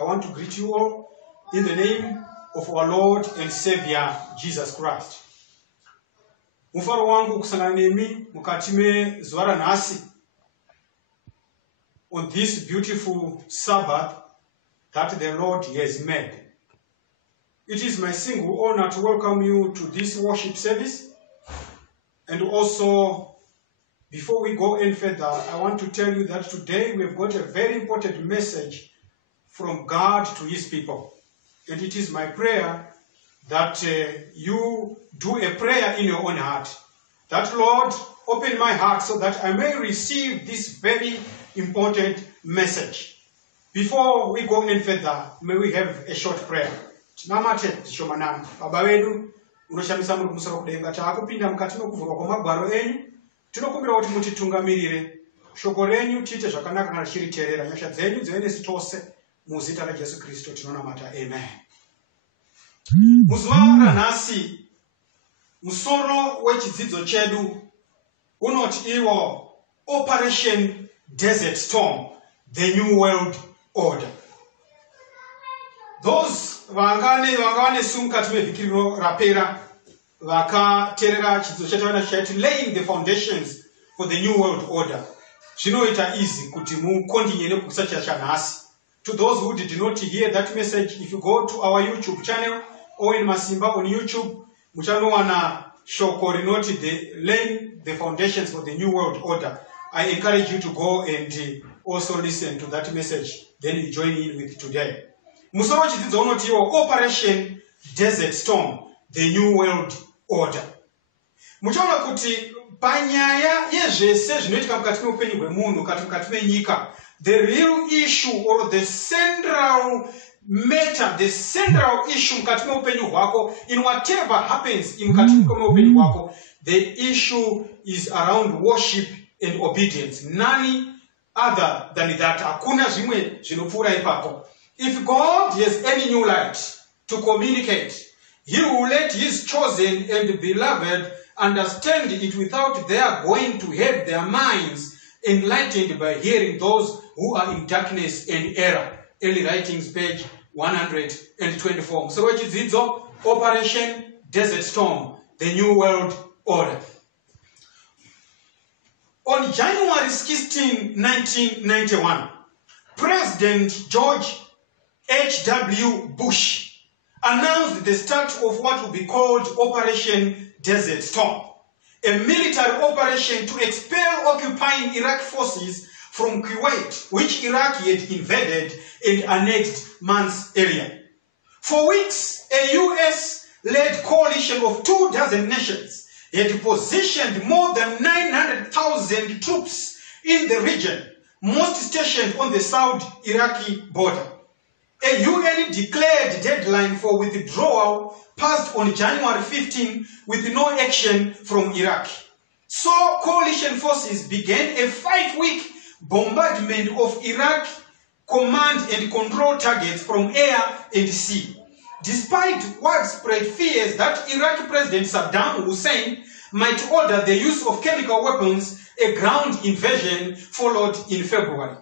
I want to greet you all in the name of our Lord and Savior Jesus Christ. Mufaro wangu kusangana nemi mukatime zwara nasi on this beautiful Sabbath that the Lord has made. It is my single honor to welcome you to this worship service. And also, before we go any further, I want to tell you that today we've got a very important message from God to his people. And it is my prayer that you do a prayer in your own heart. That, Lord, open my heart so that I may receive this very important message. Before we go any further, may we have a short prayer. Tinamate tishomanani. Baba wedu, unoshamisa muri kumusoro kudenga taakupinda mukati mokuvhurwa kwamagwaro enyu. Tinokumbira kuti mutitungamirire. Shoko renyu tiite zvakanaka kana tichiriteerera. Nyasha dzenyu dzive nesu tose muzita raJesu Kristu tinonamata. Amen. Muzuva ranhasi musoro wechidzidzo chedu unoti iwo Operation Desert Storm, the New World Order. Those vangane sumukati mevhiki rapera vakateerera chidzidzo chedu chaiti laying the foundations for the New World Order. Zvinoita easy kuti mukontinue nekukusachira chanhasi. To those who did not hear that message, if you go to our YouTube channel, or in Masimba on YouTube, muchanowana shoko rinoti laying the foundations for the New World Order. I encourage you to go and also listen to that message. Then you join in with today. Musoro chidzidzo unoti Operation Desert Storm, the New World Order. Muchaona kuti panyaya yezvese zvinoitika mukati meupenyu hwemunhu kati mukati menyika, the real issue or the central matter, the central issue mukati meupenyu hwako, in whatever happens in mukati meupenyu hwako, the issue is around worship and obedience. None other than that. Hakuna zvimwe zvinopfuura ipapo. If God has any new light to communicate, he will let his chosen and beloved understand it without their going to have their minds enlightened by hearing those who are in darkness and error. Early Writings, page 124. So which is Operation Desert Storm, the New World Order. On January 16, 1991, President George H.W. Bush announced the start of what will be called Operation Desert Storm, a military operation to expel occupying Iraqi forces from Kuwait, which Iraq had invaded and annexed months earlier. For weeks, a US-led coalition of 24 nations had positioned more than 900,000 troops in the region, most stationed on the Saudi Iraqi border. A UN-declared deadline for withdrawal passed on January 15 with no action from Iraq. So coalition forces began a 5-week bombardment of Iraq command and control targets from air and sea. Despite widespread fears that Iraqi President Saddam Hussein might order the use of chemical weapons, a ground invasion followed in February.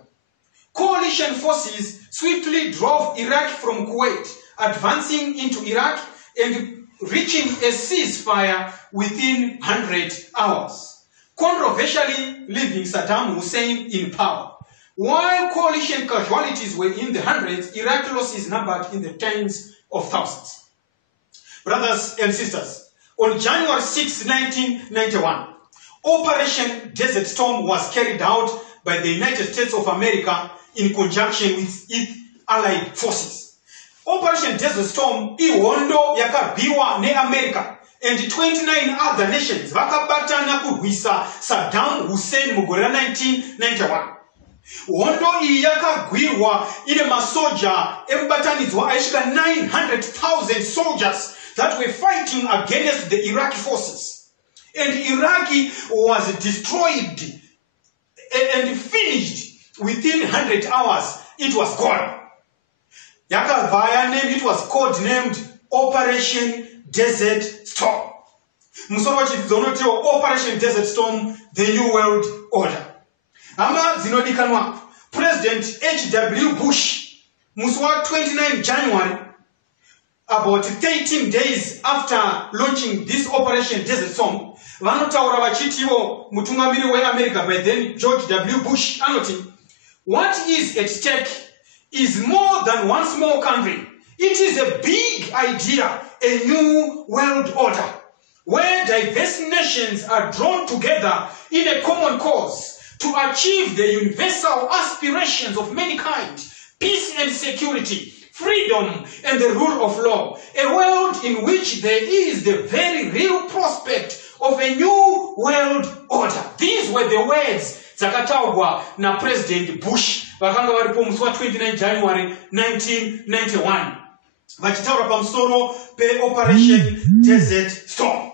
Coalition forces swiftly drove Iraq from Kuwait, advancing into Iraq and reaching a ceasefire within 100 hours, controversially leaving Saddam Hussein in power. While coalition casualties were in the hundreds, Iraqi losses numbered in the tens of thousands. Brothers and sisters, on January 6, 1991, Operation Desert Storm was carried out by the United States of America in conjunction with its allied forces. Operation Desert Storm ihondo yakabhiwa neAmerica and 29 other nations vakabatana kurwisa Saddam Hussein mugore 1991. Hondo iyi yakagwirwa ine masoja emubatanidzwa aisvika 900,000 soldiers that were fighting against the Iraqi forces. And Iraq was destroyed and finished within 100 hours. It was gone. It was codenamed Operation Desert Storm. Operation Desert Storm, the New World Order. President H.W. Bush, Muswa 29 January, about 13 days after launching this Operation Desert Storm, vanotaura vachitiwo mutungamiri weAmerica by then George W. Bush anoti, what is at stake is more than one small country. It is a big idea, a new world order, where diverse nations are drawn together in a common cause to achieve the universal aspirations of mankind, peace and security, freedom and the rule of law, a world in which there is the very real prospect of a new world order. These were the words zakataurwa na President Bush vakanga varipo musi wa 29 January 1991 vachitaura pamusoro pe Operation Desert Storm.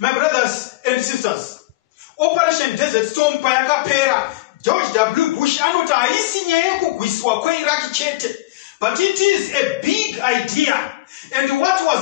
My brothers and sisters, Operation Desert Storm payakapera, George W. Bush anoti haisi nyaya yekugwiswa kweIraq chete, but it is a big idea. And what was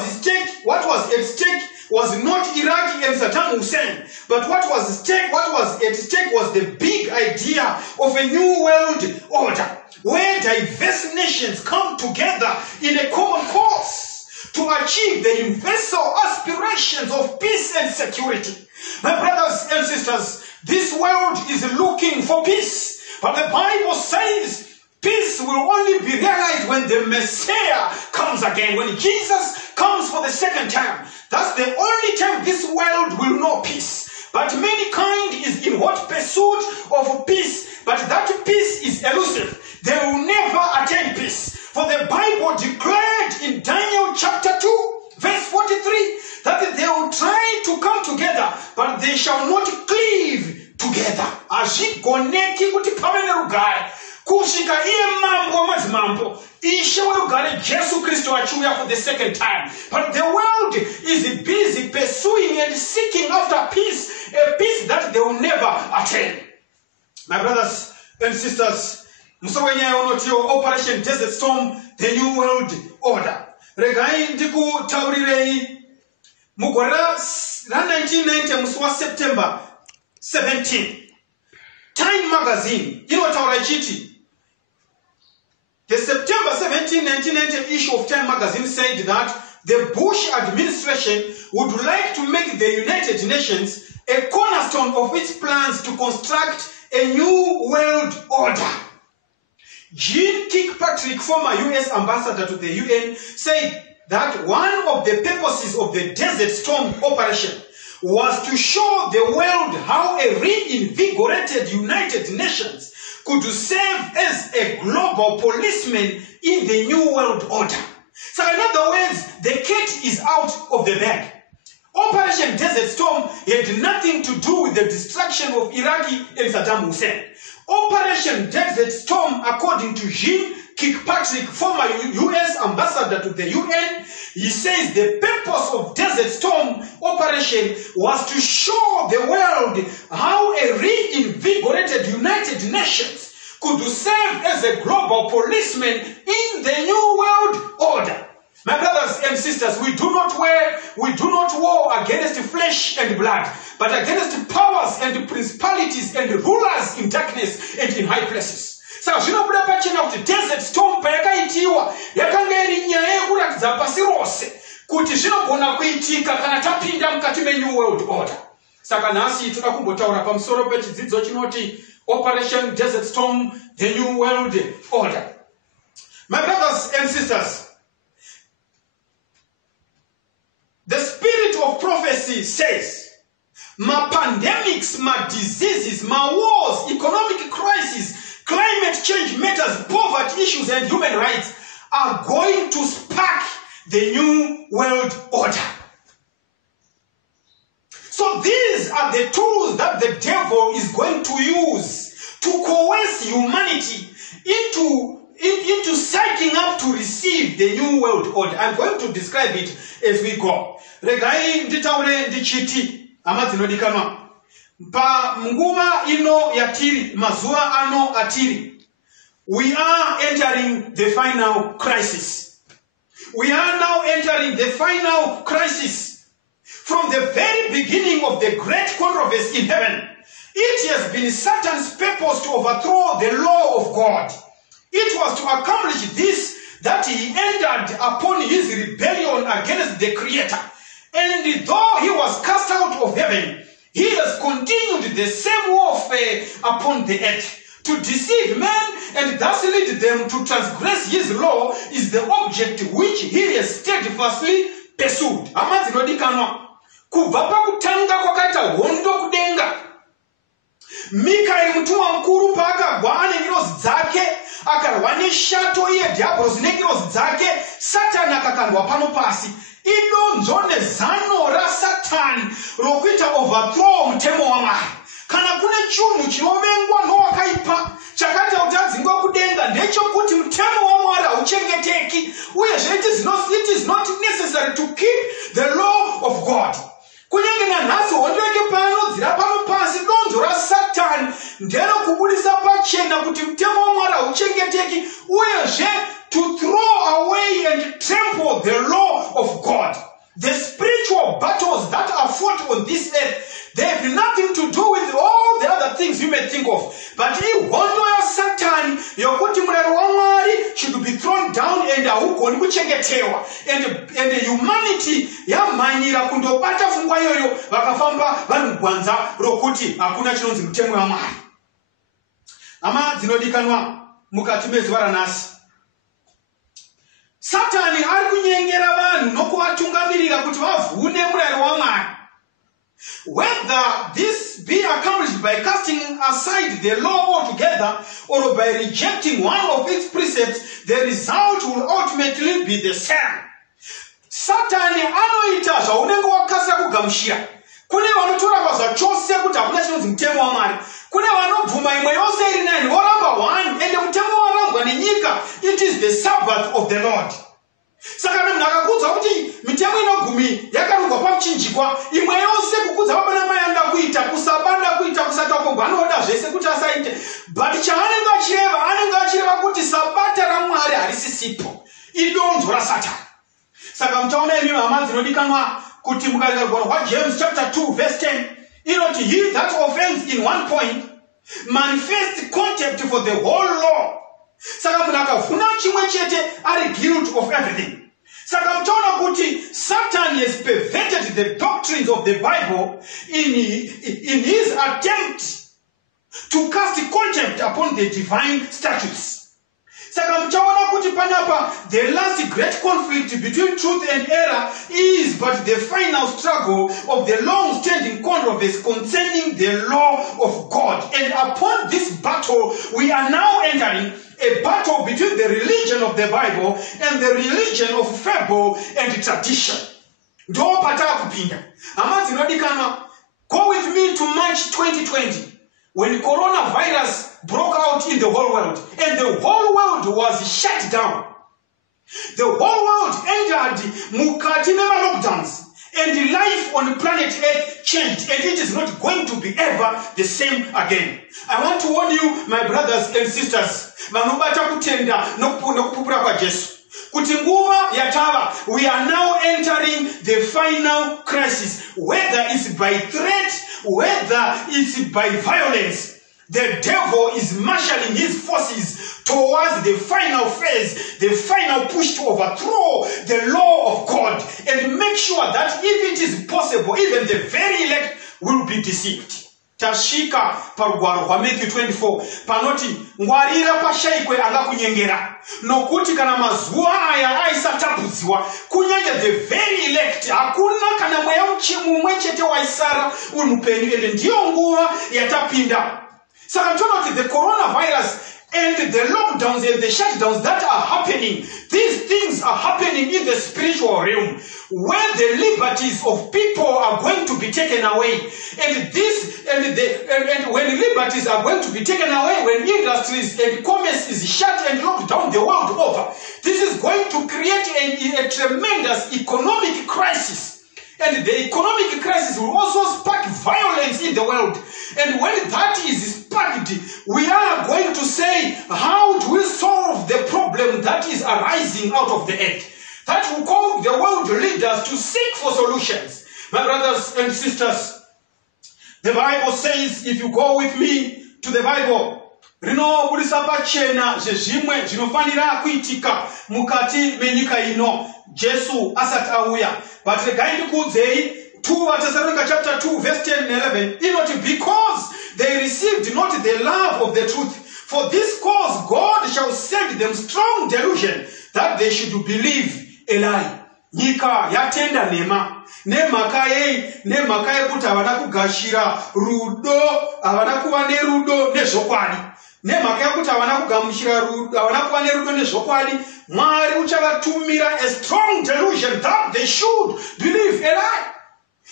at stake was not Iraq and Saddam Hussein, but what was at stake was the big idea of a new world order, where diverse nations come together in a common cause to achieve the universal aspirations of peace and security. My brothers and sisters, this world is looking for peace, but the Bible says peace will only be realized when the Messiah comes again, when Jesus comes for the second time. That's the only time this world will know peace. But mankind is in hot pursuit of peace, but that peace is elusive. They will never attain peace. For the Bible declared in Daniel chapter 2, verse 43, that they will try to come together, but they shall not cleave together. Azvigoneki kuti pave nerugare. Kusvika iye mambo wamadzimambo, Ishe werugare Jesu Kristu achiuya for the second time. But the world is busy pursuing and seeking after peace, a peace that they will never attain. My brothers and sisters, Operation Desert Storm, the New World Order. Regai ndikutaurirei mugore ra 1990 musi wa September 17. Time magazine inotaura ichiti, the September 17, 1990 issue of Time magazine said that the Bush administration would like to make the United Nations a cornerstone of its plans to construct a new world order. Jean Kirkpatrick, former US ambassador to the UN, said that one of the purposes of the Desert Storm operation was to show the world how a reinvigorated United Nations could serve as a global policeman in the new world order. So in other words, the cat is out of the bag. Operation Desert Storm had nothing to do with the destruction of Iraqi and Saddam Hussein. Operation Desert Storm, according to Jean Kirkpatrick, former US ambassador to the UN, he says the purpose of Desert Storm operation was to show the world how a reinvigorated United Nations could serve as a global policeman in the new world order. My brothers and sisters, we do not war against flesh and blood, but against powers and principalities and rulers in darkness and in high places. Saka zvinobuda pachena kuti desert storm payakaitiwa yakanga iri nyaya yekuratidza pasi rose kuti zvinogona kuitika kana tapinda mukati meNew World Order. Saka nhasi toda kumbotaura pamusoro pechidzidzo chinoti Operation Desert Storm, the New World Order. My brothers and sisters, the spirit of prophecy says, ma pandemics, ma diseases, ma wars, economic crises, climate change matters, poverty issues, and human rights are going to spark the New World Order. So these are the tools that the devil is going to use to coerce humanity into psyching up to receive the New World Order. I'm going to describe it as we go. Regai nditaure ndichiti amadzinodikanwa. Pa nguva ino yatiri, mazuva ano atiri, we are entering the final crisis. We are now entering the final crisis. From the very beginning of the great controversy in heaven, it has been Satan's purpose to overthrow the law of God. It was to accomplish this that he entered upon his rebellion against the Creator. And though he was cast out of heaven, he has continued the same warfare upon the earth. To deceive men and thus lead them to transgress his law is the object which he has steadfastly pursued. Kubva pakutanga kwakaita hondo kudenga. Mikaeli mutumwa mukuru paakagwa ane ngirozi dzake, akarwa neshato iye diablos nengirozi dzake, Satani akakandwa pano pasi. Idonzvo nezano raSatani rokuita overthrow mutemo waMwari. Kana kune chinhu chinovengwa nowakaipa chakaita kuti adzingwe kudenga ndechokuti mutemo waMwari hauchengeteki, uyezve it is not necessary to keep the law of God. Kunyange nanhasi hondo yake panodzira pano pasi donzvo raSatani ndero kubudisa pachena kuti mutemo waMwari hauchengeteki, uyezve to throw away and trample the law of God. The spiritual battles that are fought on this earth, they have nothing to do with all the other things you may think of. But ihondo yaSatani yokuti murayiro waMwari should be thrown down and haugoni kuchengetewa. And humanity yamhanyira kundobata pfungwa iyoyo vakafamba vari mugwanza rokuti hakuna chinonzi mutemo waMwari. Hama dzinodikanwa mukati mezuva ranhasi, Satani ari kunyengera vanhu nokuvatungamirira kuti vavhune murayiro waMwari. Whether this be accomplished by casting aside the law altogether or by rejecting one of its precepts, the result will ultimately be the same. Satani anoita zvaunenge wakasira kugamuchira. Kune vanotora pazvachose kuti hakuna chinonzi mutemo waMwari. Kune vanobvuma imwe yose iri nani voramba one, ende mutemo warambwa nenyika, it is the Sabbath of the Lord. Saka munhu akakuudza kuti mitemo inogumi yakarongwa pamuchinjikwa, imwe yose kukudza baba namai anda kuita, kusabanda kuita, kusatagogwa anoda zvese kuti asaite. But chaanenge achireva, anenge achireva kuti sabata raMwari harisisipo, idonzvo raSatani. Saka mutaona imi hama dzinodikanwa kuti mukaringa rugwaro rwaJames chapter 2 verse 10, inoti he that offends in one point manifests contempt for the whole law. Saka munhu akavhuna chimwe chete ari guilty of everything. Saka mutaona kuti Satan has perverted the doctrines of the Bible in his attempt to cast contempt upon the divine statutes. Saka mtaona kuti panapa the last great conflict between truth and error is but the final struggle of the long-standing controversy concerning the law of God. And upon this battle, we are now entering a battle between the religion of the Bible and the religion of fable and tradition. Ndo pataka kupinda. Hama dzinodikanwa, go with me to March 2020. When coronavirus broke out in the whole world, and the whole world was shut down. The whole world entered mukati meva lockdowns, and life on planet Earth changed, and it is not going to be ever the same again. I want to warn you, my brothers and sisters, vanobata kutenda nokupupura kwa Jesu, kuti nguva yatava, we are now entering the final crisis, whether it's by threat, whether it's by violence. the devil is marshalling his forces towards the final phase, the final push to overthrow the law of God and make sure that if it is possible, even the very elect will be deceived. Tashika parugwaro kwa Matthew 24 panoti ngwarira pashaikwe angakunyengera nokuti kana mazuwa aya aisatapudziwa kunyanya the very elect hakuna kana mweya mumwe chete waisara uri mupenyu ende ndiyo nguva yatapinda. Saka tinoona the coronavirus and the lockdowns and the shutdowns that are happening, these things are happening in the spiritual realm, where the liberties of people are going to be taken away. And when liberties are going to be taken away, when industries and commerce is shut and locked down the world over, this is going to create a tremendous economic crisis. And the economic crisis will also spark violence in the world. And when that is sparked, we are going to say, how do we solve the problem that is arising out of the earth? That will call the world leaders to seek for solutions. My brothers and sisters, the Bible says, if you go with me to the Bible, rinobudisa pachena zvezvimwe zvinofanira kuitika mukati menyika ino Jesu asati auya. But regai ndikuudzei 2 Thessalonica chapter 2 verse 10 and 11 inoti, because they received not the love of the truth, for this cause God shall send them strong delusion that they should believe a lie. Nyika yatenda nemhaka yekuti havana kugashira rudo, havana kuva nerudo nezvokwadi. Nemhaka yekuti havana kugamuchira rudo, havana kuva nerudo nezvokwadi, Mwari uchavatumira a strong delusion that they should believe a lie.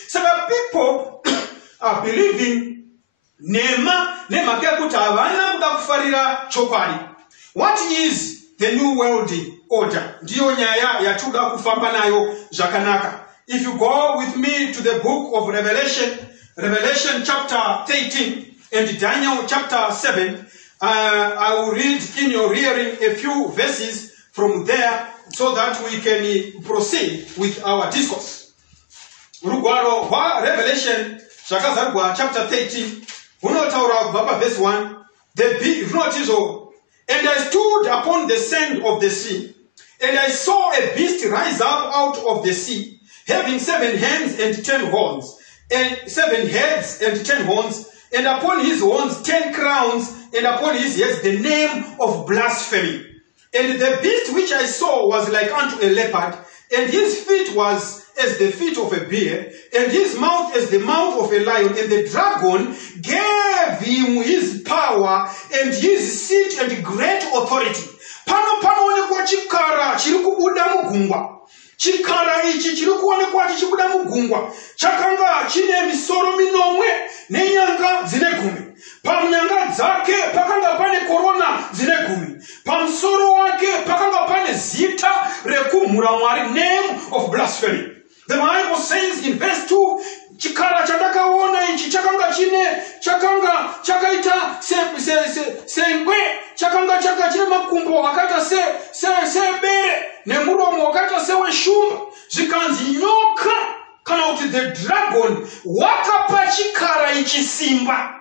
So the people are believing nemhaka yekuti havana kuda kufarira chokwadi. What is the new world order? Ndiyo nyaya yatuda kufamba nayo zvakanaka. If you go with me to the book of Revelation chapter 13 and Daniel chapter 7, I will read in your hearing a few verses from there so that we can proceed with our discourse. Rugwaro wa Revelation chapter 13, verse 1, and I stood upon the sand of the sea, and I saw a beast rise up out of the sea, having 7 hands and 10 horns, and 7 heads and 10 horns, and upon his horns 10 crowns, and upon his heads the name of blasphemy. And the beast which I saw was like unto a leopard, and his feet was as the feet of a bear, and his mouth as the mouth of a lion. And the dragon gave him his power and his seat and great authority. Panoonekwa chikara chiri kubuda mugungwa. Chikara ichi chiri kuonekwa chichibuda mugungwa chakanga chine misoro 9 nenyanga 10. Panyanga dzake pakanga pane korona 10. Pamusoro wake pakanga pane zita rekumhura Mwari, name of blasphemy. The Bible says in verse 2, chikara chandakaona ichi chakanga chakaita sengwe, chakanga chine makumbo akaita sebere nemuromo wakaita seweshumba. Zvikanzi nyoka kana kuti the dragon wakapa chikara ichi simba.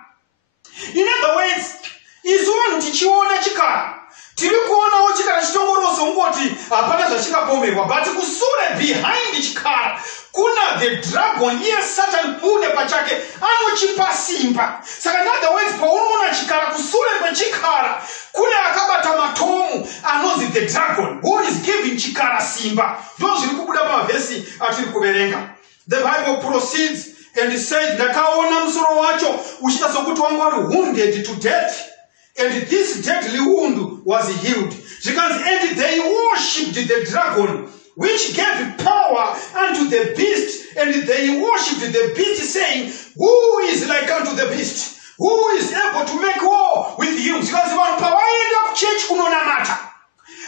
In other words, isu vanhu tichiona chikara tiri kuonawo chikara chitongoroso ngoti hapana zvachikapomerwa, but kusure behind chikara kuna the dragon, iye Satan une pachake anochipa simba. Saka in other words, paunoona chikara kusure kwechikara kune akabata matomu anonzi the dragon, who is giving chikara simba. Ndo zviri kubuda pamavhesi atiri kuverenga. The Bible proceeds and says, ndakaona musoro wacho uchita sokuti wanga wari wounded to death, and this deadly wound was healed. And they worshipped the dragon, which gave power unto the beast, and they worshipped the beast, saying, who is like unto the beast? Who is able to make war with you? Because vanhu pavaenda kuchechi kunonamata,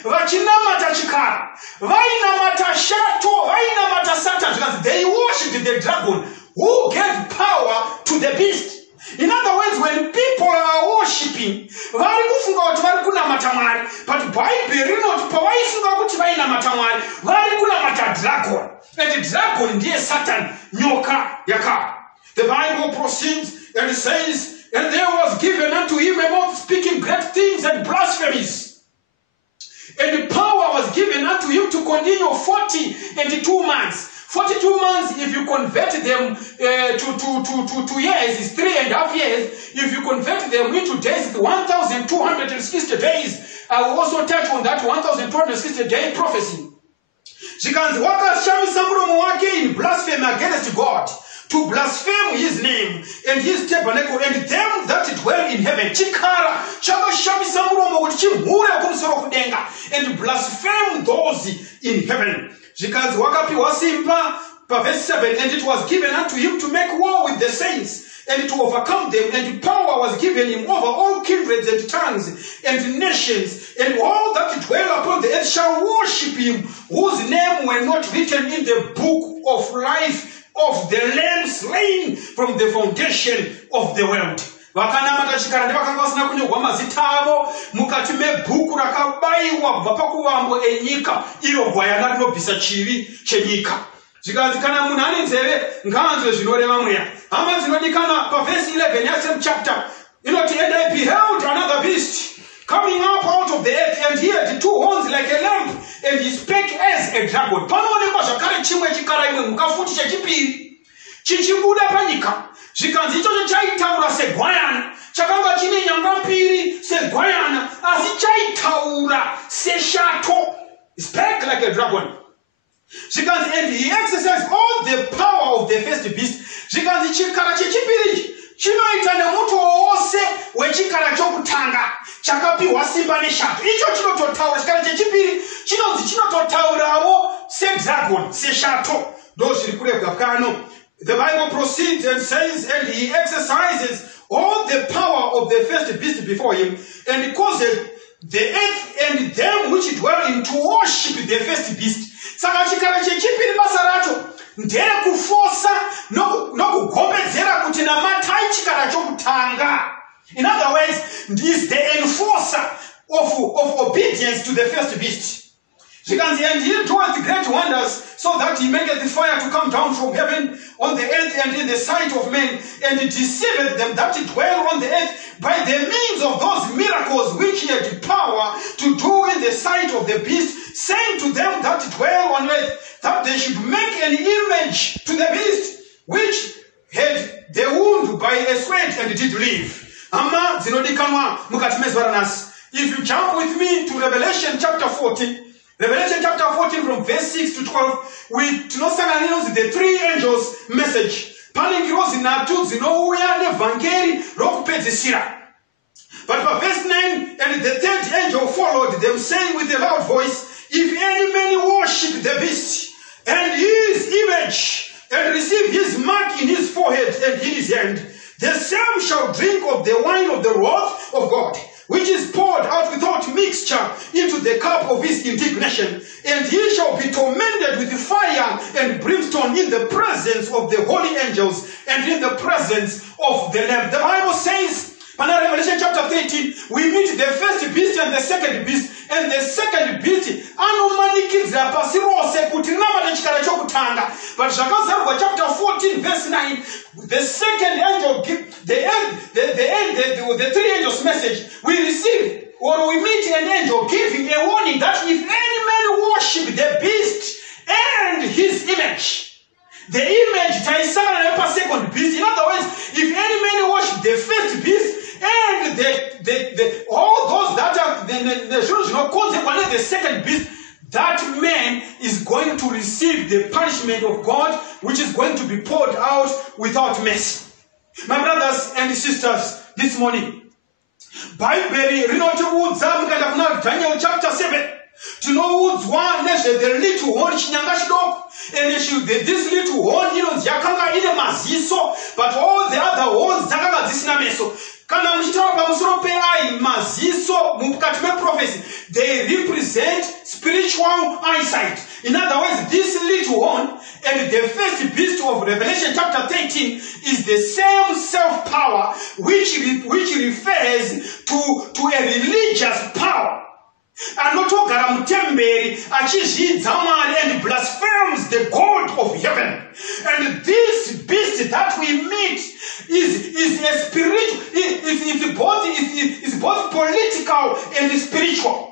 vachinamata chikara, vainamata shato, vainamata Satan, because they worshipped the dragon, who gave power to the beast. In other words, when people are worshipping, vari kufunga kuti vari kunamata Mwari, but Bible rinoti pavaifunga kuti vainamata Mwari, vari kunamata dragon. And the dragon ndiye Satan, nyoka yakara. The Bible proceeds and says And there was given unto him a mouth speaking great things and blasphemies. And power was given unto him to continue 42 months. 42 months, if you convert them to years, is 3.5 years. If you convert them into days, it's 1,260 days. I will also touch on that 1,260 day prophecy. Zvikanzi wakashamisa muromo wake in blasphemy against God, to blaspheme his name and his tabernacle and them that dwell in heaven. Chikara chakashamisa muromo kuti chimhure kumusoro kudenga and blaspheme those in heaven. Zvikanzi wakapiwa simba verse 7, and it was given unto him to make war with the saints and to overcome them, and power was given him over all kindreds and tongues and nations, and all that dwell upon the earth shall worship him, whose name were not written in the book of life of the Lamb slain from the foundation of the world. Vakanamata chikarande vakanga vasina kunyorwa mazita avo mukati mebhuku rakabayiwa kubva pakuvambo enyika, iro gwayana rinobvisa chivi chenyika. Zvikanzi kana munhu ane nzeve ngaanzwe zvinoreva mweya. Hama dzinodikanwa pavhesi 11 yasame chapter inoti, and I beheld another beast coming up out of the earth, and he had 2 horns like a lamb, and he spake as a dragon. Panoonekwa zvakare chimwe chikara imwe mhuka futi chechipiri chichibuda panyika. Zvikanzi ichocho chaitaura segwayana, chakanga chine nyanga mbiri segwayana, asi chaitaura seshato. He spake like a dragon. Zvikanzi, and he exercised all the power of the first beast. Zvikanzi chikara chechipiri chinoita nemuto wose wechikara chokutanga chakapiwa simba neshato. Icho chinototaura, chikara chechipiri chinonzi chinototaurawo sedragon, seshato. Ndo zviri kurebwa pano. The Bible proceeds and says, and he exercises all the power of the first beast before him, and caused the earth and them which dwell in to worship the first beast. Saka chikara chechipiri basa racho ndere kufosa nokugombedzera kuti namatai chikara chokutanga. In other words, is the enforcer of obedience to the first beast. And he doeth great wonders, so that he maketh the fire to come down from heaven on the earth and in the sight of men, and deceiveth them that dwell on the earth by the means of those miracles which he had power to do in the sight of the beast, saying to them that dwell on earth that they should make an image to the beast, which had the wound by a sweat and did live. Ama zinodikanwa mukati mezvaranasi. If you jump with me to Revelation chapter 14, Revelation chapter 14 from verse 6 to 12, we tinosangana the 3 angels message. Panengirozi zinatu zinouya nevhangeri rokupedzisira. But by verse 9, and the 3rd angel followed them, saying with a loud voice, if any man worship the beast and his image, and receive his mark in his forehead and in his hand, the same shall drink of the wine of the wrath of God, which is poured out without mixture into the cup of his indignation. And he shall be tormented with fire and brimstone in the presence of the holy angels and in the presence of the Lamb. The Bible says, in Revelation chapter 13, we meet the first beast and the second beast. And the second beast, anomanikidza pasi rose kuti namata chikara chokutanga. But zvakazarurwa chapter 14 verse 9, the second angel, the 3 angels message, we receive, or we meet an angel giving a warning that if any man worship the beast and his image, the image taisangana nepa second beast. In other words, if any man worship the first beast and all those that are the second beast, that man is going to receive the punishment of God, which is going to be poured out without mercy. My brothers and sisters, this morning, Bible rinotiudza mukanda kuna Daniel chapter 7. Tinoudzwa nezve the little horn chinyanga chidoko, and this little horn inonzi yakanga ine maziso, but all the other horns dzakanga dzisina meso. Kana muchitaura pamusoro peai maziso mukati meprophecy, they represent spiritual eyesight. In other words, this little horn and the first beast of Revelation chapter 13 is the same self-power which refers to a religious power. Anotogara mutemberi achizvidza Mwari and blasphemes the God of heaven. And this beast that we meet is a spiritual, is both political and spiritual.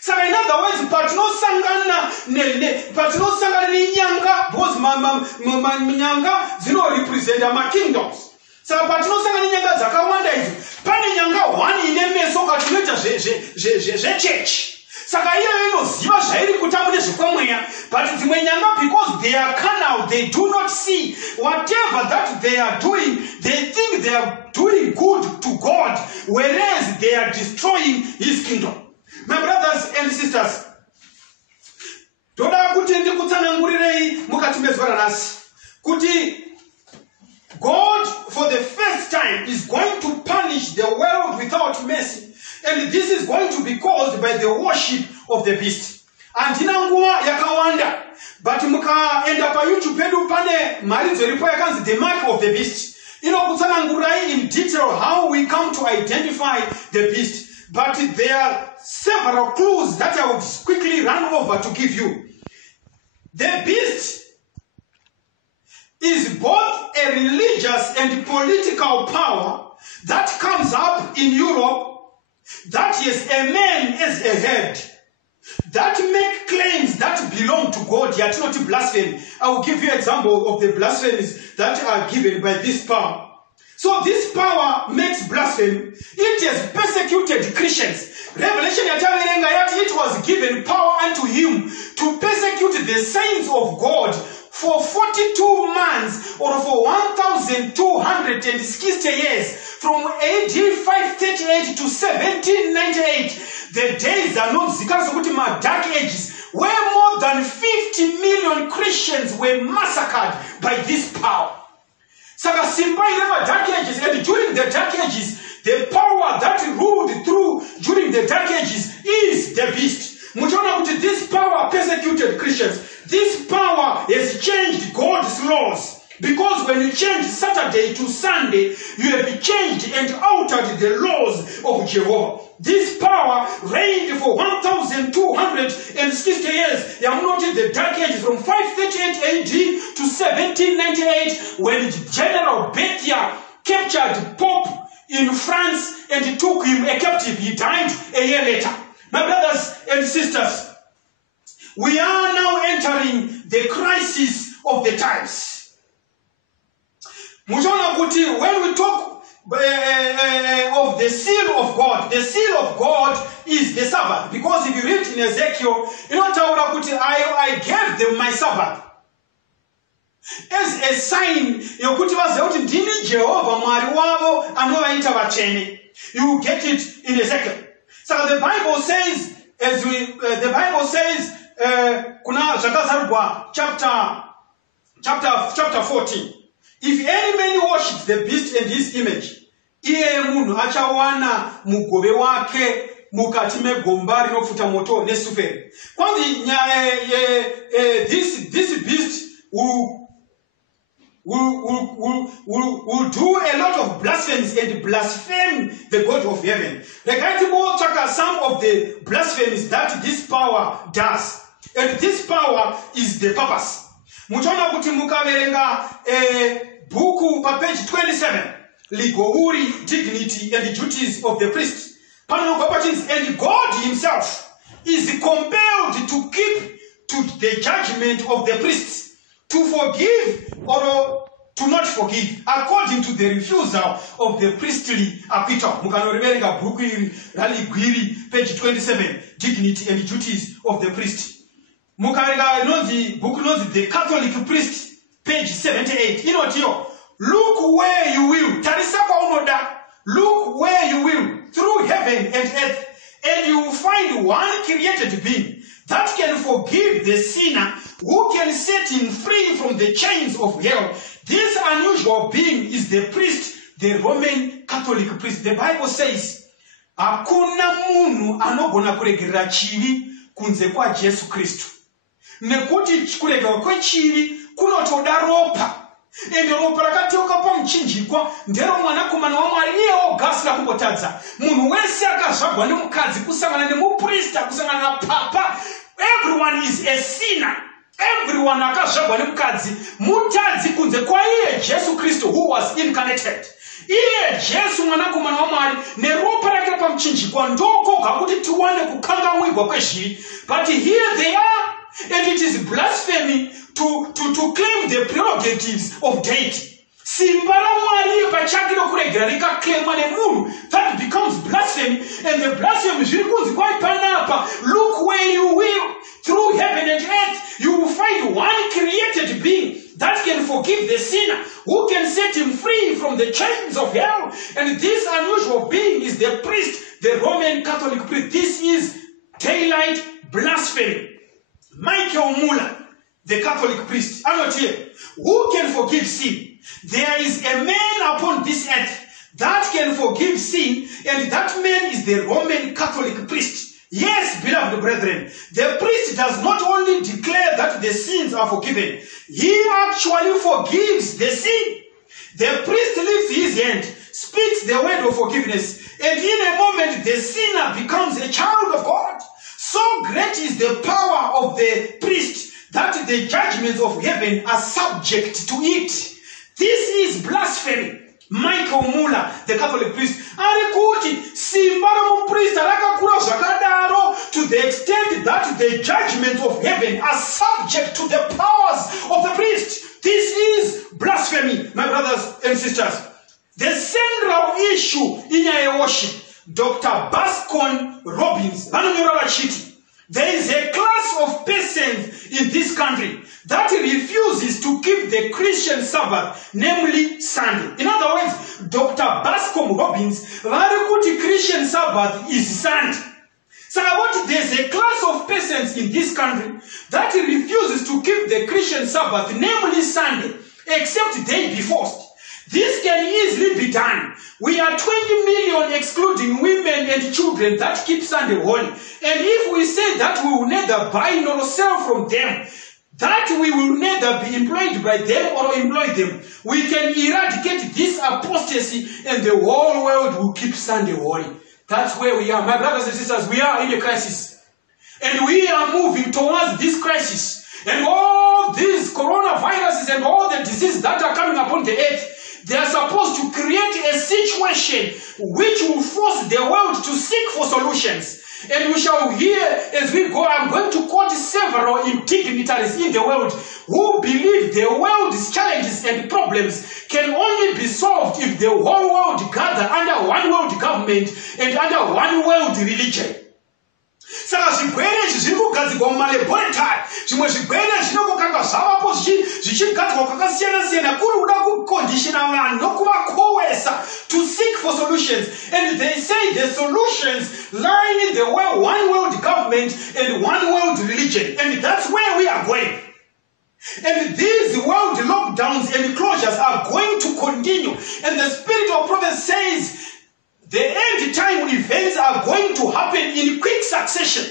So in other words, patinosangana n'inyanga, because nyanga zino represent my kingdoms. So patinosangana n'inyanga zakawanda izo. Pani nyanga one inemeso katulecha church. Saka iyo ziva zvairi kutambune zvikwamweya, but dzimwe nyanga, because they are carnal, they do not see whatever that they are doing. They think they are doing good to God, whereas they are destroying His kingdom. My brothers and sisters, toda kuti ndikutsanangurirei mukati mezvara nhasi kuti God for the first time is going to punish the world without mercy, and this is going to be caused by the worship of the beast. Andina nguva yakawanda, but mukaenda pa YouTube pedu pane maridzo iripo yakanzi the mark of the beast. Inokutsanangurai in detail how we come to identify the beast. But there are several clues that I will quickly run over to give you. The beast is both a religious and political power that comes up in Europe, that is a man as a head, that make claims that belong to God, yet not blasphemy. I will give you an example of the blasphemies that are given by this power. So this power makes blasphemy. It has persecuted Christians. Revelation it was given power unto him to persecute the saints of God for 42 months or for 1,260 years, from AD 538 to 1798. The days are not zikazokuti dark ages, where more than 50 million Christians were massacred by this power. Saka simba in dark ages, and during the dark ages, the power that ruled through during the dark ages is the beast. Muchona kuti this power persecuted Christians. This power has changed God's laws. Because when you change Saturday to Sunday, you have changed and altered the laws of Jehovah. This power reigned for 1,260 years. You have noted the dark ages from 538 AD to 1798, when General Berthier captured Pope in France and took him a captive. He died a year later. My brothers and sisters, we are now entering the crisis of the times. When we talk of the seal of God, the seal of God is the Sabbath. Because if you read in Ezekiel, I gave them my Sabbath as a sign. You get it in Ezekiel. So the Bible says, chapter 14. If any man worships the beast and his image, iye munhu achawana mugobe wake mukati megomba rinofuta moto nesufere. Kwanzi this beast will do a lot of blasphemies and blaspheme the God of heaven. Some of the blasphemies that this power does, and this power is the purpose. Muchona kuti mukaverenga buku pa page 27, Ligouri, dignity and duties of the priest. And God himself is compelled to keep to the judgment of the priests, to forgive or to not forgive, according to the refusal of the priestly acquittal. Mukanoreverenga buku Liguri, page 27, dignity and duties of the priest. Mukarega knows book knows the Catholic priest, page 78. Look where you will. Look where you will through heaven and earth, and you will find one created being that can forgive the sinner, who can set him free from the chains of hell. This unusual being is the priest, the Roman Catholic priest. The Bible says, "Hakuna munhu anogona kuregerera chivi kunze kwa Jesu Kristu." Nekuti kuregerwa kwechivi kunotoda ropa. Ende ropa rakateuka pamuchinjikwa ndero mwanakomana waMwari iye ogasira kungotadza. Munhu wese akazvagwa nemukadzi, kusangana nemuprista, kusangana napapa, everyone is a sinner. Everyone akazvagwa nemukadzi, mutadzi kunze kwa iye Jesu Kristu, who was incarnated. iye Jesu mwanakomana wa Mwari neropa rake pamuchinjikwa ndoko gakuti tiwane kukangamwirwa kwezvivi. But here they are, and it is blasphemy to claim the prerogatives of deity. Simba la Mwari pachake rokuregera rikaklemwa nemunhu, that becomes blasphemy, and the blasphemy zviri kunzi kwai panapa. Look where you will, through heaven and earth, you will find one created being that can forgive the sinner, who can set him free from the chains of hell. And this unusual being is the priest, the Roman Catholic priest. This is daylight blasphemy. Michael Muller, the Catholic priest, are not here. Who can forgive sin? There is a man upon this earth that can forgive sin, and that man is the Roman Catholic priest. Yes, beloved brethren, the priest does not only declare that the sins are forgiven, he actually forgives the sin. The priest lifts his hand, speaks the word of forgiveness, and in a moment the sinner becomes a child of God. So great is the power of the priest that the judgments of heaven are subject to it. This is blasphemy. Michael Muller, the Catholic priest, arikuti simba ramupriest rakakura zvakadaro to the extent that the judgments of heaven are subject to the powers of the priest. This is blasphemy, my brothers and sisters. The central issue in your worship, Dr. Bascom Robbins, there is a class of persons in this country that refuses to keep the Christian Sabbath, namely Sunday. In other words, Dr. Bascom Robbins, the Christian Sabbath is Sunday. So there's a class of persons in this country that refuses to keep the Christian Sabbath, namely Sunday, except they be forced. This can easily be done. We are 20 million excluding women and children that keep Sunday holy. And if we say that we will neither buy nor sell from them, that we will neither be employed by them or employ them, we can eradicate this apostasy and the whole world will keep Sunday holy. That's where we are. My brothers and sisters, we are in a crisis. And we are moving towards this crisis. And all these coronaviruses and all the diseases that are coming upon the earth, they are supposed to create a situation which will force the world to seek for solutions. And we shall hear as we go, I'm going to quote several dignitaries in the world who believe the world's challenges and problems can only be solved if the whole world gather under one world government and under one world religion. Saka zvigwere izvi zviri kugadzirwa mumalaboratory, zvimwe zvigwere zvinongokanga zvavapo zvichigadzirwa kwakasiyana-siyana kuri kuda kukondishina vanhu nokuvakowesa to seek for solutions. And they say the solutions lie in the one world government and one world religion. And that's where we are going. And these world lockdowns and closures are going to continue. And the spirit of prophet says the end time events are going to happen in quick succession.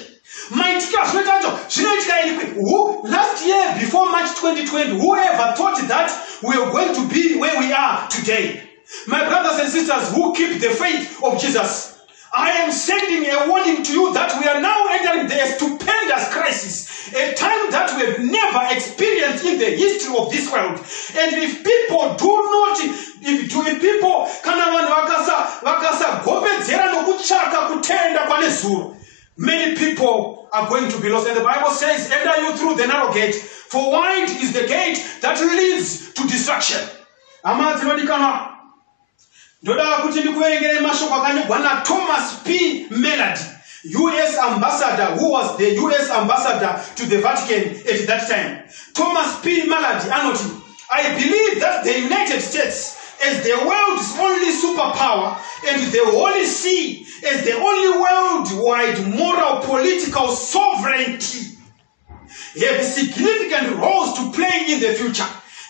Last year, before March 2020, whoever thought that we are going to be where we are today? My brothers and sisters who keep the faith of Jesus, I am sending a warning to you that we are now entering the stupendous crisis, a time that we have never experienced in the history of this world. And if people do not, if people many people are going to be lost. And the Bible says, enter you through the narrow gate, for wide is the gate that leads to destruction. Thomas P. Mellard, U.S. ambassador, who was the U.S. ambassador to the Vatican at that time. Thomas P. Mellard, I believe that the United States, as the world's only superpower, and the Holy See as the only worldwide moral political sovereignty, have significant roles to play in the future.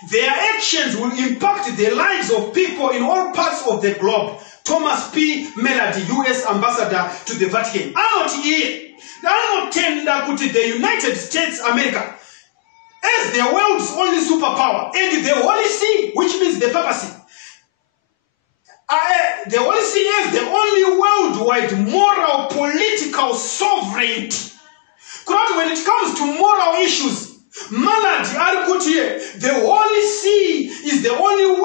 Their actions will impact the lives of people in all parts of the globe. Thomas P. Mellard, U.S. ambassador to the Vatican. The United States America as the world's only superpower, and the Holy See, which means the papacy, the Holy See is the only worldwide moral political sovereignty. When it comes to moral issues, the Holy See is the only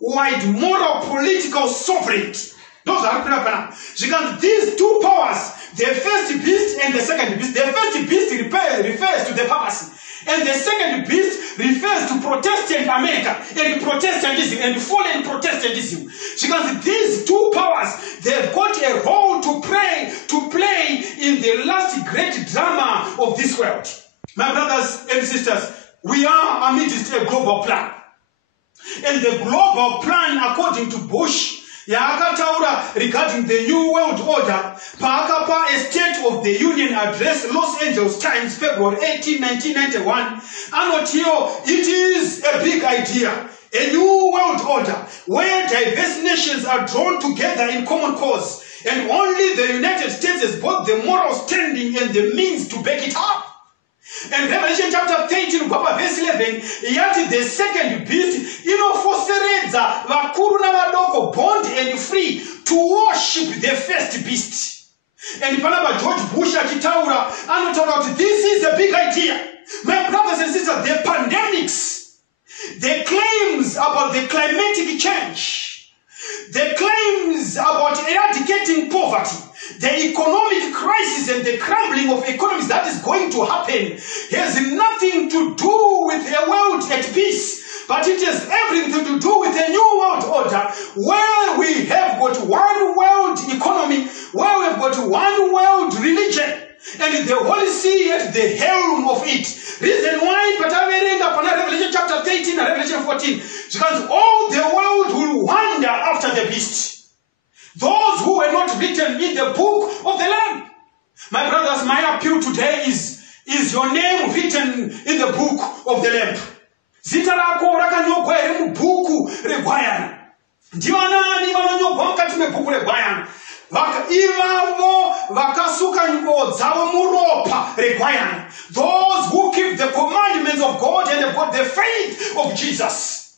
worldwide moral political sovereignty. Those are because these two powers, the first beast and the second beast. The first beast refers to the papacy, and the second beast refers to Protestant America and Protestantism and fallen Protestantism. Because these two powers, they've got a role to play in the last great drama of this world. My brothers and sisters, we are amidst a global plan. And the global plan, according to Bush, regarding the New World Order, Paakapa, a State of the Union address, Los Angeles Times, February 18, 1991, it is a big idea. A new world order where diverse nations are drawn together in common cause, and only the United States has both the moral standing and the means to back it up. And Revelation chapter 13, verse 11, yet the second beast, inofoseredza vakuru navadoko, bond and free, to worship the first beast. And Panaba George Bush achitaura anotaura, this is a big idea. My brothers and sisters, the pandemics, the claims about the climatic change, the claims about eradicating poverty, the economic crisis and the crumbling of economies that is going to happen has nothing to do with a world at peace, but it has everything to do with a new world order where we have got one world economy, where we have got one world religion, and the Holy See at the helm of it. Reason why, but Revelation chapter 13 and Revelation 14, because all the world will wander after the beast. Those who were not written in the book of the Lamb. My brothers, my appeal today is your name written in the book of the Lamb? Zita rako rakanyogwa iri mubhuku reGwayana. Ndivanani vanonyogwa mukati mebhuku reGwayana? Ivavo vakasuka nguo dzavo muropa reGwayana. Those who keep the commandments of God and have got the faith of Jesus.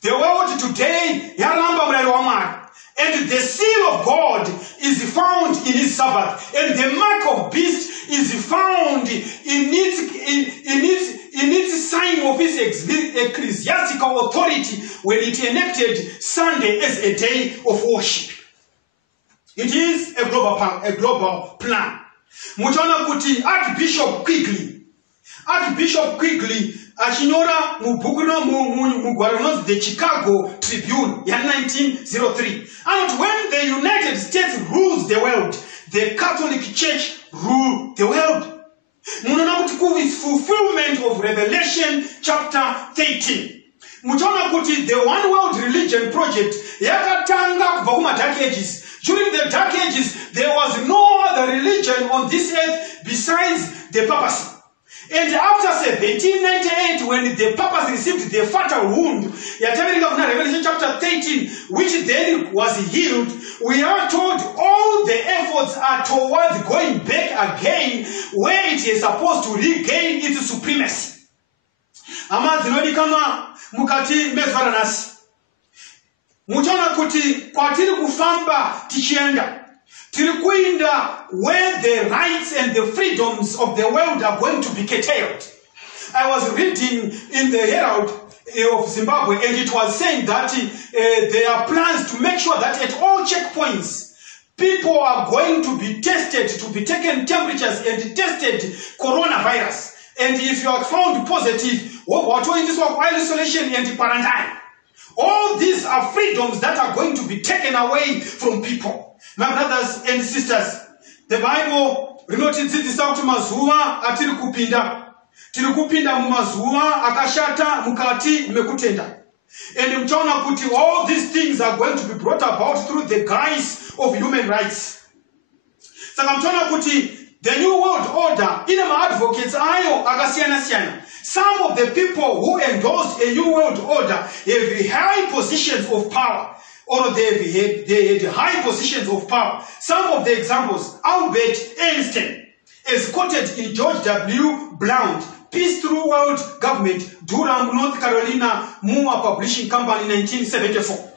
The world today yaramba murayiro waMwari. And the seal of God is found in his Sabbath, and the mark of beast is found in its sign of his ecclesiastical authority when it enacted Sunday as a day of worship. It is a global plan. Muchaona kuti Archbishop Quigley achinyora mubhuku mugwaro rinonzi the Chicago Tribune ya 1903. And when the United States rules the world, the Catholic Church rule the world. Munoona kuti ku fulfillment of Revelation chapter 13. Muchaona kuti the one world religion project yakatanga kubva kuma dark ages. During the dark ages, there was no other religion on this earth besides the papacy. And after 1798, when the papacy received the fatal wound, Revelation chapter 13, which then was healed, we are told all the efforts are towards going back again where it is supposed to regain its supremacy. Mukati mezvaranasi. Muchaona kuti kwatiri kufamba tichienda. Where the rights and the freedoms of the world are going to be curtailed. I was reading in the Herald of Zimbabwe, and it was saying that there are plans to make sure that at all checkpoints, people are going to be tested, to be taken temperatures and tested coronavirus. And if you are found positive, what will this work? Isolation and quarantine. All these are freedoms that are going to be taken away from people. My brothers and sisters, the Bible rinotidzidzisa kuti mazuva atiri kupinda mumazuva akashata mukati mekutenda. And muchaona kuti all these things are going to be brought about through the guise of human rights. Saka muchaona kuti the new world order ine ma-advocates ayo akasiyana-siyana. Some of the people who endorsed a new world order have high positions of power. Or they had high positions of power. Some of the examples, Albert Einstein, as quoted in George W. Blount, Peace Through World Government, Durham, North Carolina, Moore Publishing Company, 1974.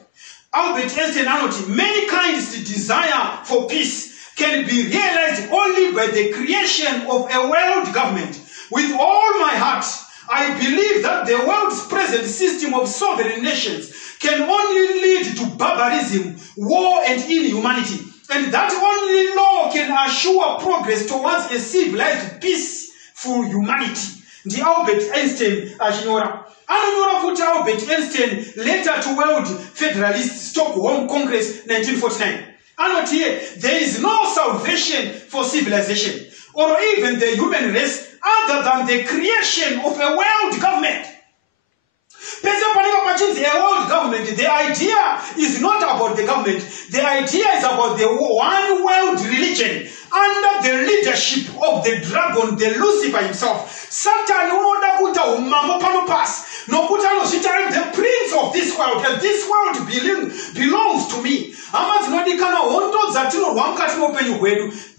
Albert Einstein noted, mankind's desire for peace can be realized only by the creation of a world government. With all my heart, I believe that the world's present system of sovereign nations can only lead to barbarism, war, and inhumanity. And that only law can assure progress towards a civilized, peaceful humanity. The Albert Einstein achinyora. Anonyora futi Albert Einstein letter to World Federalist Stockholm Congress 1949. Anot here, there is no salvation for civilization or even the human race other than the creation of a world government. A world government, the idea is not about the government. The idea is about the one world religion under the leadership of the dragon, the Lucifer himself. Satan the prince of this world, and this world belongs to me.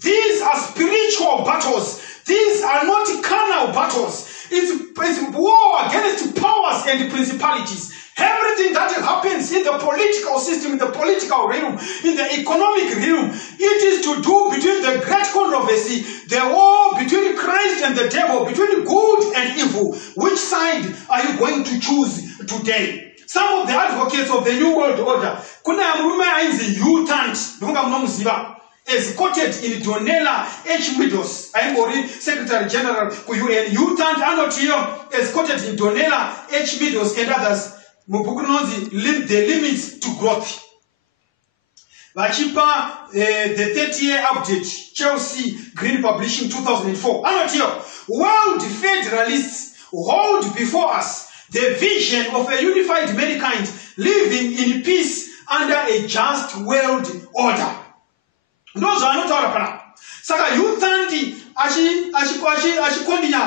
These are spiritual battles. These are not carnal battles. It's war against powers and principalities. Everything that happens in the political system, in the political realm, in the economic realm, it is to do between the great controversy, the war between Christ and the devil, between good and evil. Which side are you going to choose today? Some of the advocates of the New World Order, kuna mrume ainzi U-Tant, dunga mnomuziba, is quoted in Donella H. Meadows, Secretary General ku UN. U-Tant Anotio is quoted in Donella H. Meadows and others. The limits to growth. Vachipa, the 30-year update, Chelsea Green Publishing 2004. Anotio, world federalists hold before us the vision of a unified mankind living in peace under a just world order. Those are not all para. Saka U-Tant ashikondinya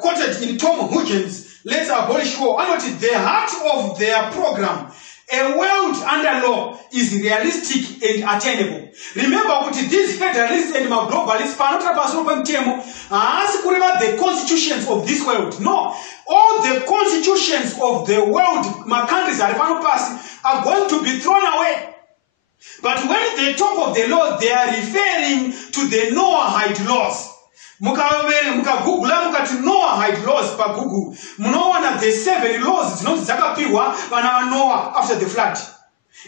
quoted in Tom Hughes. Let's abolish war. The heart of their program, a world under law, is realistic and attainable. Remember what these federalists and globalists are not ask about the constitutions of this world. No. All the constitutions of the world, my countries are going to be thrown away. But when they talk of the law, they are referring to the Noahide laws. Muka Google, to Noahide laws per Google. Munawana the 7 laws, not Zakapiwa, and Noah after the flood.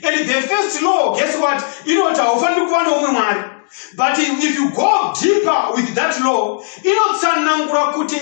And the first law, guess what? You know what? But if you go deeper with that law, you know,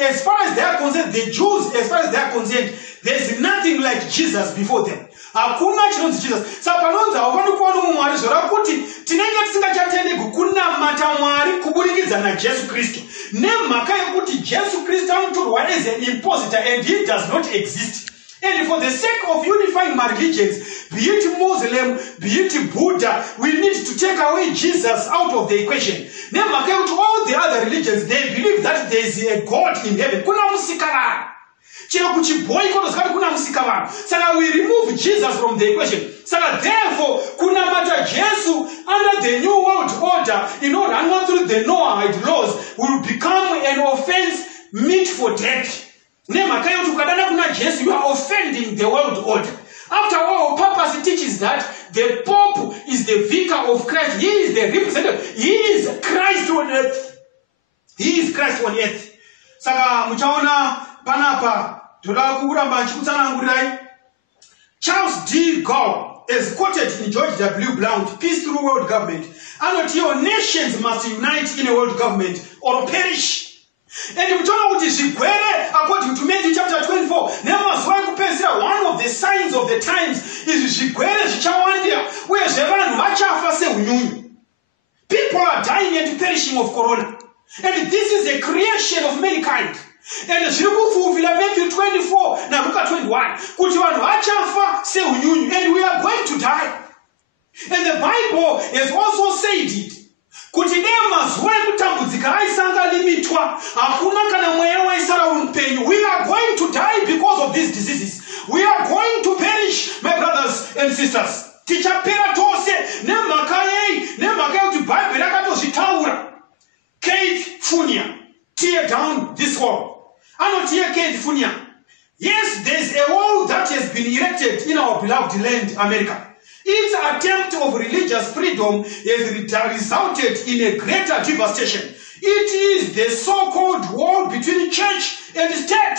as far as they are concerned, the Jews, as far as they are concerned, there's nothing like Jesus before them. Hakuna chinonzi Jesus. Sapanonza wakuona mumwari zvorakuti tinenge tisingachatende kuna matamwari kuburikidza na Jesu Kristu. Nemhaka yekuti Jesu Kristu anotorwa as an impositor and he does not exist. And for the sake of unifying my religions, be it Muslim, be it Buddha, we need to take away Jesus out of the equation. Nemhaka yekuti all the other religions, they believe that there is a God in heaven. Kuna musikara. So we remove Jesus from the equation. So therefore, kuna mata Jesu under the New World Order, in order and through the Noahide laws, will become an offense meet for death. You are offending the world order. After all, Papa teaches that the Pope is the vicar of Christ. He is the representative. He is Christ on earth. He is Christ on earth. Saka muchaona panapa. Charles D. Gall is quoted in George W. Blount, Peace Through World Government. And your nations must unite in a world government or perish. And we talk about this according to Matthew chapter 24. One of the signs of the times is people are dying and perishing of corona. And this is a creation of mankind. And Matthew 24, now look at 21. And we are going to die. And the Bible has also said it. We are going to die because of these diseases. We are going to perish, my brothers and sisters. Kate Funia, tear down this wall. Yes, there's a wall that has been erected in our beloved land, America. Its attempt of religious freedom has resulted in a greater devastation. It is the so-called war between church and state.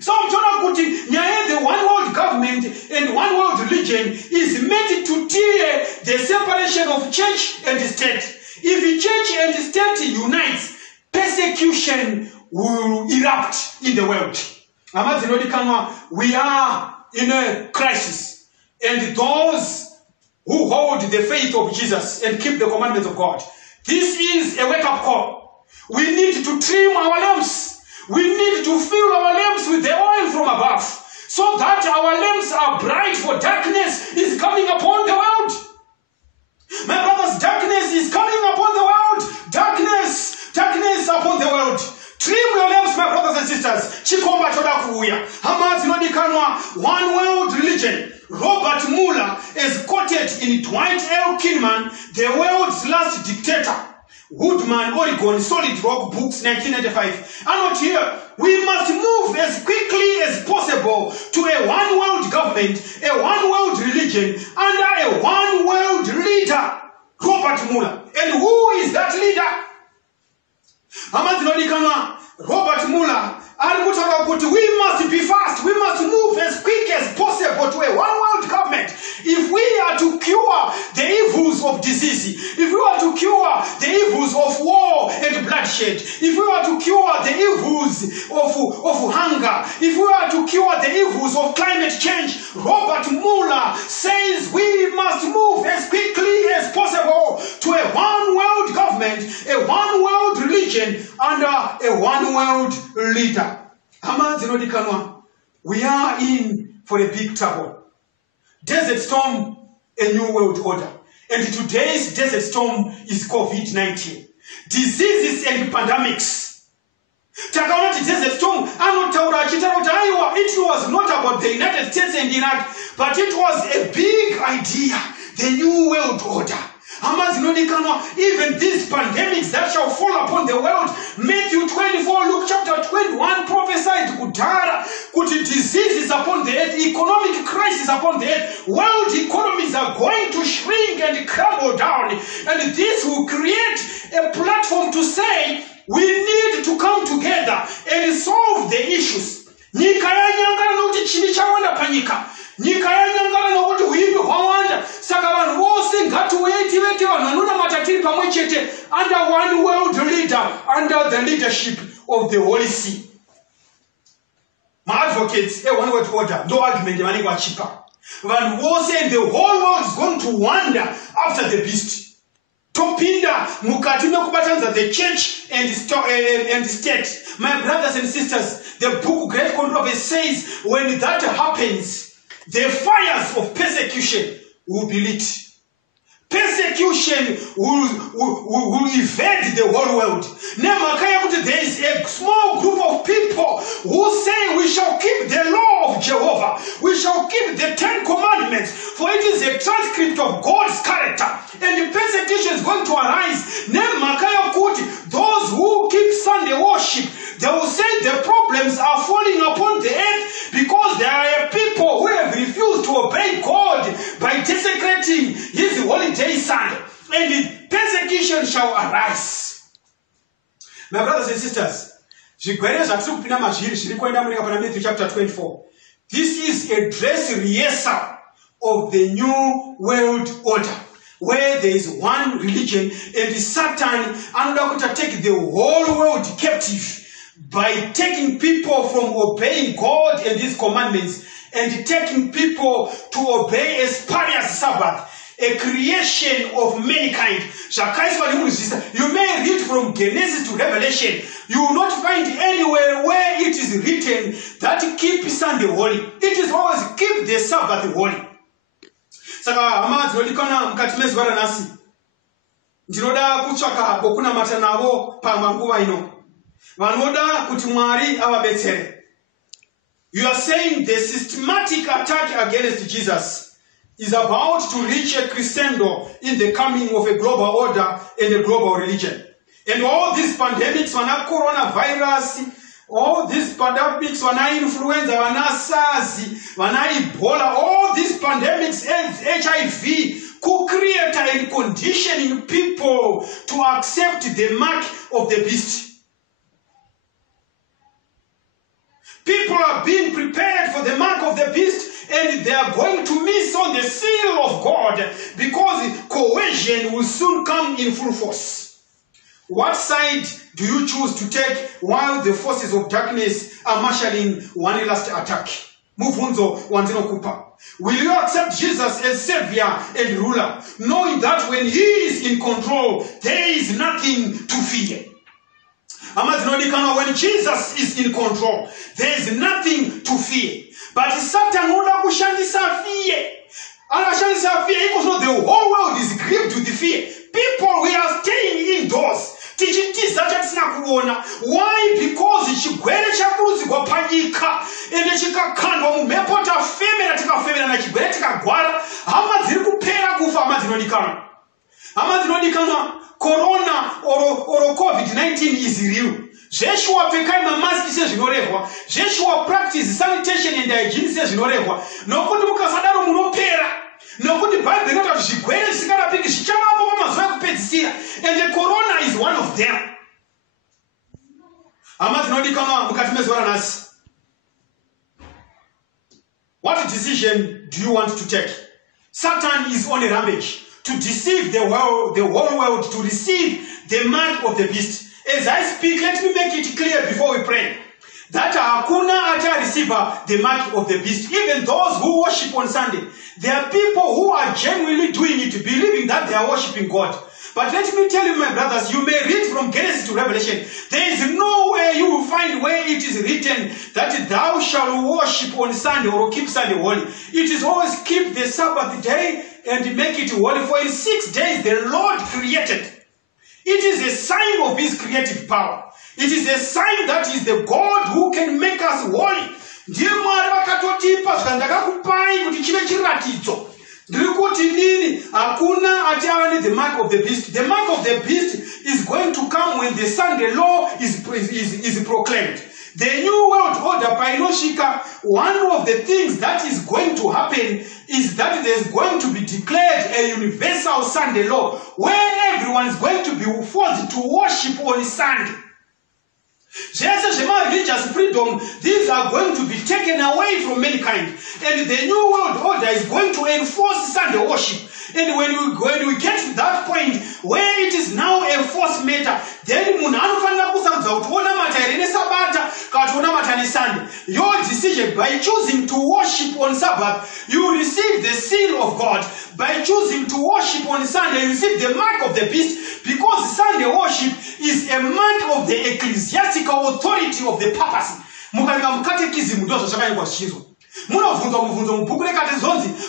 So the one world government and one world religion is meant to tear the separation of church and state. If church and state unites, persecution will erupt in the world. We are in a crisis, and those who hold the faith of Jesus and keep the commandments of God, this is a wake-up call. We need to trim our lamps. We need to fill our lamps with the oil from above, so that our lamps are bright, for darkness is coming upon the world. My brothers, darkness is coming upon the world. Darkness upon the world. Trim your lamps, my brothers and sisters. Chikomba choda kuuya. One world religion. Robert Mueller is quoted in Dwight L. Kinman, the world's last dictator. Woodman, Oregon, Solid Rock Books, 1995. And not here, we must move as quickly as possible to a one world government, a one world religion, under a one world leader, Robert Mueller. And who is that leader? Robert Mueller. We must be fast. We must move as quick as possible to a one world government. If we are to cure the evils of disease, if we are to cure the evils of war and bloodshed, if we are to cure the evils of hunger, if we are to cure the evils of climate change, Robert Mueller says we must move as quickly as possible to a one world government, a one world religion, under a one world leader. We are in for a big trouble. Desert storm, a new world order. And today's desert storm is COVID-19. Diseases and pandemics. Desert storm, it was not about the United States and Iraq, but it was a big idea, the new world order. Even these pandemics that shall fall upon the world, Matthew 24, Luke chapter 21 prophesied diseases upon the earth, economic crisis upon the earth, world economies are going to shrink and crumble down, and this will create a platform to say we need to come together and solve the issues. Nyika yanyangana nokuti uimbi hwawanda saka vanhu vose ngatiweti vete vanhu vanona matatiri pamwe chete under one world leader, under the leadership of the Holy See. My advocates, a one world order, no argument vanenge vachipa. Vanhu vose and the whole world is going to wander after the beast. Topinda mukati mekubatanidza the church and state. My brothers and sisters, the book Great Controversy says when that happens, the fires of persecution will be lit. Persecution will invade the whole world. There is a small group of people who say we shall keep the law of Jehovah. We shall keep the 10 commandments, for it is a transcript of God's character. And the persecution is going to arise. Those who keep Sunday worship, they will say the problems are falling upon the earth because there are people who have refused to obey God by desecrating his holiday Sunday. And the persecution shall arise. My brothers and sisters, Matthew chapter 24. This is a dress rehearsal of the new world order, where there is one religion and Satan and to take the whole world captive by taking people from obeying God and his commandments and taking people to obey a spurious Sabbath, a creation of mankind. You may read from Genesis to Revelation. You will not find anywhere where it is written that keep Sunday holy. It is always keep the Sabbath holy. Saka amazi olikana mukati mezwara nasi. Ndinoda kutsvaka bokuna matanavo panguva ino. Vanoda kuti Mwari avabetsere. You are saying the systematic attack against Jesus is about to reach a crescendo in the coming of a global order and a global religion. And all these pandemics, coronavirus, all these pandemics, influenza, SARS, Ebola, all these pandemics, HIV, Creator and conditioning people to accept the mark of the beast. People are being prepared for the mark of the beast, and they are going to miss on the seal of God because coercion will soon come in full force. What side do you choose to take while the forces of darkness are marshalling one last attack? Muvunzo wandinokupa. Will you accept Jesus as Savior and ruler, knowing that when He is in control, there is nothing to fear? When Jesus is in control, there is nothing to fear. But Satan would kushandisa fear. Anashandisa fear because the whole world is gripped with the fear. People, we are staying indoors. Why? Because chigwere chakuruzigwa panyika ende chikakandwa mumhepo tafemera tikafemera na chigwere tikagwara hama dziri kupera kufa hama dzinodikanwa corona oro COVID-19 is real. Zveshuwa pfekai mamaski sezvinorehwa, zveshuwa practice sanitation and hygiene sezvinorehwa, nokuti mukasadaro munopera. Nokuti Bible inoti zvigwere zvisingarapiki zvichavapo pamazuva ekupedzisira, and the corona is one of them. Hama dzinodikanwa mukati mezuva ranhasi. What decision do you want to take? Satan is on a rampage to deceive the whole world to receive the mark of the beast. As I speak, let me make it clear before we pray that hakuna ata receive the mark of the beast. Even those who worship on Sunday, there are people who are genuinely doing it, believing that they are worshiping God. But let me tell you, my brothers, you may read from Genesis to Revelation. There is nowhere you will find where it is written that thou shalt worship on Sunday or keep Sunday holy. It is always keep the Sabbath day and make it holy. For in 6 days the Lord created. It is a sign of His creative power. It is a sign that is the God who can make us holy. Ndiye Mwari vakatotipa zvandakakupai kuti chive chiratidzo. Ndikuti nini hakuna achava the mark of the beast. The mark of the beast is going to come when the Sunday law is proclaimed. The new world order painoshika, one of the things that is going to happen is that there is going to be declared a universal Sunday law where everyone is going to be forced to worship on Sunday. Religious freedom, these are going to be taken away from mankind. And the new world order is going to enforce Sunday worship. And when we get to that point where it is now a forced matter, then your decision by choosing to worship on Sabbath, you receive the seal of God. By choosing to worship on Sunday, you receive the mark of the beast, because Sunday worship is a mark of the ecclesiastical authority of the papacy.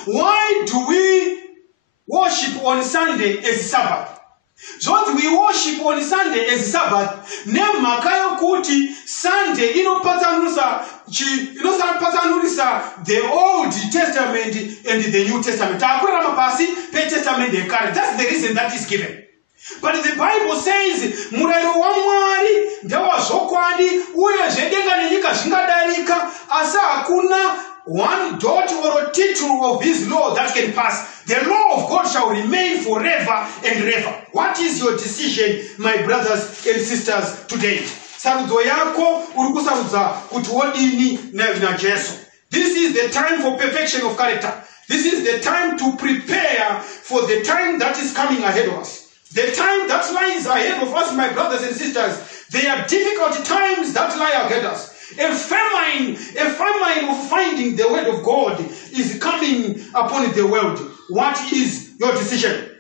Why do we worship on Sunday as Sabbath? We worship on Sunday as Sabbath. Nemakayo kuti Sunday inopatsanusa the Old Testament and the New Testament. That's the reason that is given. But the Bible says, murayiro wa Mwari ndewazvokwadi uye zvedenga nenyika zvingadarika, asi hakuna one dot or a tittle of His law that can pass. The law of God shall remain forever and ever. What is your decision, my brothers and sisters, today? Sarudzo yako uri kusarudza kuti wodini na Jesu. This is the time for perfection of character. This is the time to prepare for the time that is coming ahead of us. The time that lies ahead of us, my brothers and sisters, there are difficult times that lie ahead of us. A famine of finding the word of God is coming upon the world. What is your decision?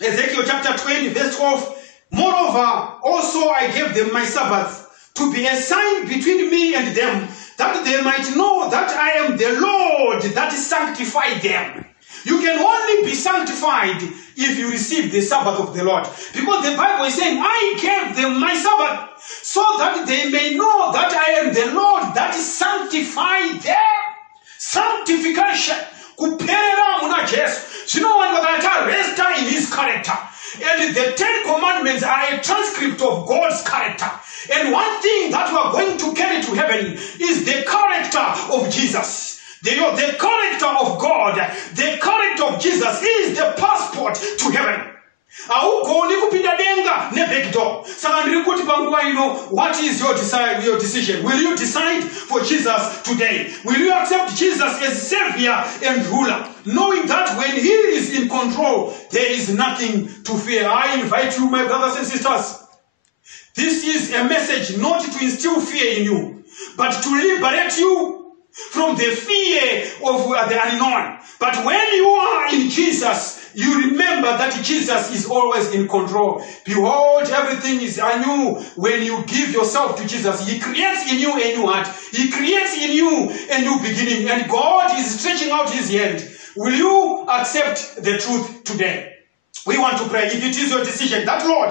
Ezekiel chapter 20, verse 12. Moreover, also I gave them my Sabbath to be a sign between me and them, that they might know that I am the Lord that sanctified them. You can only be sanctified if you receive the Sabbath of the Lord. Because the Bible is saying, I gave them my Sabbath so that they may know that I am the Lord that sanctified them. Sanctification. Kuperera muna Jesu. You know what I rest in His character. And the 10 commandments are a transcript of God's character. And one thing that we are going to carry to heaven is the character of Jesus. The character of God, the character of Jesus is the passport to heaven. Augoni kupinda denga ne back door. Saka ndiri kuti panguva ino, what is your decision? Will you decide for Jesus today? Will you accept Jesus as Savior and ruler, knowing that when He is in control, there is nothing to fear? I invite you, my brothers and sisters. This is a message not to instill fear in you, but to liberate you from the fear of the unknown. But when you are in Jesus, you remember that Jesus is always in control. Behold, everything is anew when you give yourself to Jesus. He creates in you a new heart. He creates in you a new beginning. And God is stretching out His hand. Will you accept the truth today? We want to pray. If it is your decision, that Lord,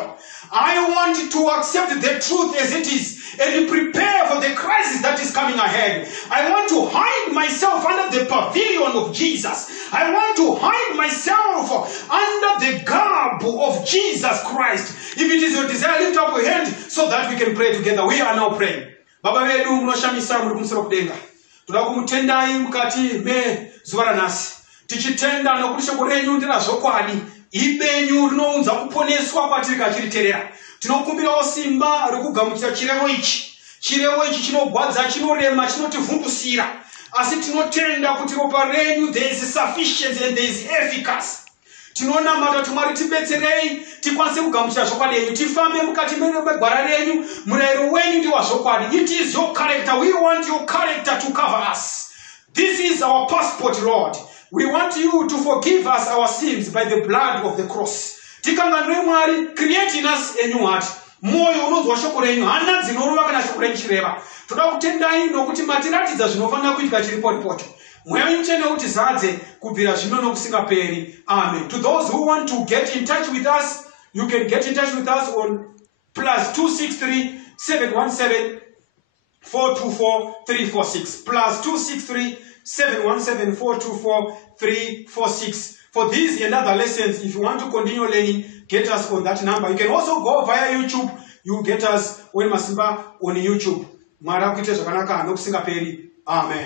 I want to accept the truth as it is and prepare for the crisis that is coming ahead. I want to hide myself under the pavilion of Jesus. I want to hide myself under the garb of Jesus Christ. If it is your desire, lift up your hand so that we can pray together. We are now praying. Baba vedu munoshamisa muri kumusoro kudenga. Toda kumutendai mukati me zuva ranhasi. Tichitenda nokuti shoko renyu ndirazvokwadi. Ibenyu rinounza kuponeswa kwatiri kachiriterera. Tinokumbirawo simba rekugamuchira chirevo ichi. Chirevo ichi chinogwadza, chinorema, chinotivhundusira. Asi tinotenda kuti ropa renyu, there is sufficiency and there is efficacy. Tinonamata tumari tibetserei, tikwanise kugamuchira zvokwadi yenyu. Tifambe mukati megwara renyu, murayiro wenyu ndiwa zvokwadi. It is your character. We want your character to cover us. This is our passport, Lord. We want you to forgive us our sins by the blood of the cross. Tikanganwe Mwari, create in us a new heart. Moyo unozwa shoko renyu, hana dzinorova kana shoko renyu chireva. Toda kutendai nokuti matiratidza zvinofanira kuitika chiripo-ripoto. Mweya mutsvene utizadze kubvira zvino nokusingaperi. Amen. To those who want to get in touch with us, you can get in touch with us on +263 717 424 346. +263 717 424 346. For these and other lessons, if you want to continue learning, get us on that number. You can also go via YouTube. You get us when Masimba on YouTube. Mwara kuite zvakanaka nokusingaperi. Amen.